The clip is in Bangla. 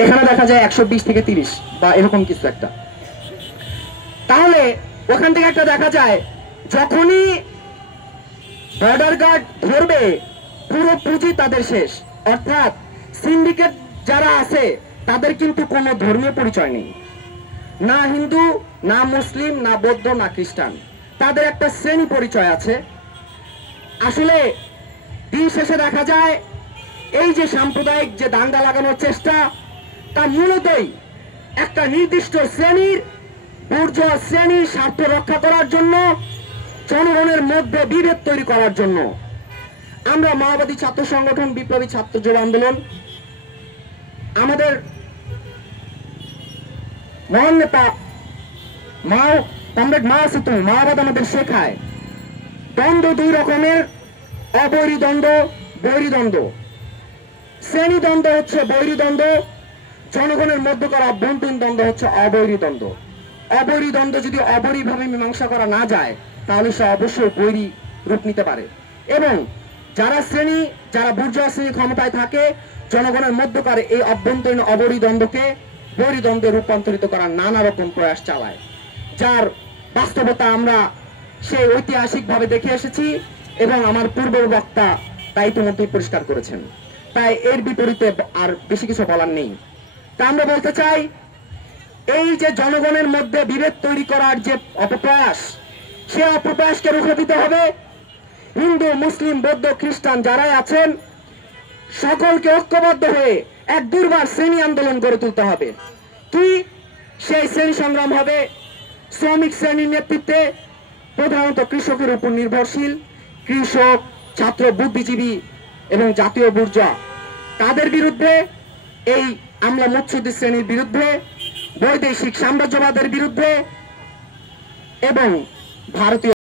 এখানে দেখা যায় 120 থেকে 30 বা এরকম কিছু একটা। তাহলে ওখান থেকে একটা দেখা যায় যখনই বর্ডার গার্ড ধরবে পুরো পুঁজি তাদের শেষ। অর্থাৎ সিন্ডিকেট যারা আছে তাদের কিন্তু কোনো ধর্মীয় পরিচয় নেই, না হিন্দু, না মুসলিম, না বৌদ্ধ, না খ্রিস্টান, তাদের একটা শ্রেণী পরিচয় আছে। আসলে দিন শেষে দেখা যায় এই যে সাম্প্রদায়িক যে দাঙ্গা লাগানোর চেষ্টা, তা মূলতই একটা নির্দিষ্ট শ্রেণীর বুর্জোয়া শ্রেণীর স্বার্থ রক্ষা করার জন্য, জনগণের মধ্যে বিভেদ তৈরি করার জন্য। আমরা মাওবাদী ছাত্র সংগঠন, বিপ্লবী ছাত্র যুব আন্দোলন, আমাদের মহান নেতা কমরেড মাও সেতুং মাওবাদ আমাদের শেখায় দ্বন্দ্ব দুই রকমের, অবৈরী দ্বন্দ্ব, বৈরী দ্বন্দ্ব। শ্রেণী দ্বন্দ্ব হচ্ছে বৈরী দ্বন্দ্ব, জনগণের মধ্যকার অভ্যন্তরীণ দ্বন্দ্ব হচ্ছে অবৈরী দ্বন্দ্ব। অবৈরী দ্বন্দ্ব যদি অবৈরীভাবে মীমাংসা করা না যায় তাহলে সে অবশ্যই বৈরী রূপ নিতে পারে। এবং যারা বুর্জোয়া শ্রেণী ক্ষমতায় থাকে, জনগণের মধ্যকার এই অভ্যন্তরীণ অবৈরী দ্বন্দ্বকে বৈরী দ্বন্দ্বে রূপান্তরিত করার নানা রকম প্রয়াস চালায়, যার বাস্তবতা আমরা সেই ঐতিহাসিকভাবে দেখে এসেছি এবং আমার পূর্ব বক্তা তা ইতিমধ্যে পরিষ্কার করেছেন। তাই এর বিপরীতে আর বেশি কিছু বলার নেই। তা আমরা বলতে চাই, এই যে জনগণের মধ্যে বিভেদ তৈরি করার যে অপপ্রয়াস, সে অপপ্রয়াসকে রুখে দিতে হবে। হিন্দু, মুসলিম, বৌদ্ধ, খ্রিস্টান যারাই আছেন সকলকে ঐক্যবদ্ধ হয়ে এক দুর্বার শ্রেণী আন্দোলন গড়ে তুলতে হবে। কি সেই শ্রেণী সংগ্রাম হবে? শ্রমিক শ্রেণীর নেতৃত্বে, প্রধানত কৃষকের উপর নির্ভরশীল কৃষক, ছাত্র, বুদ্ধিজীবী এবং জাতীয় বুর্জোয়া, তাদের বিরুদ্ধে, এই আমলা মুৎসুদ্দি শ্রেণীর বিরুদ্ধে, বৈদেশিক সাম্রাজ্যবাদের বিরুদ্ধে এবং ভারতীয়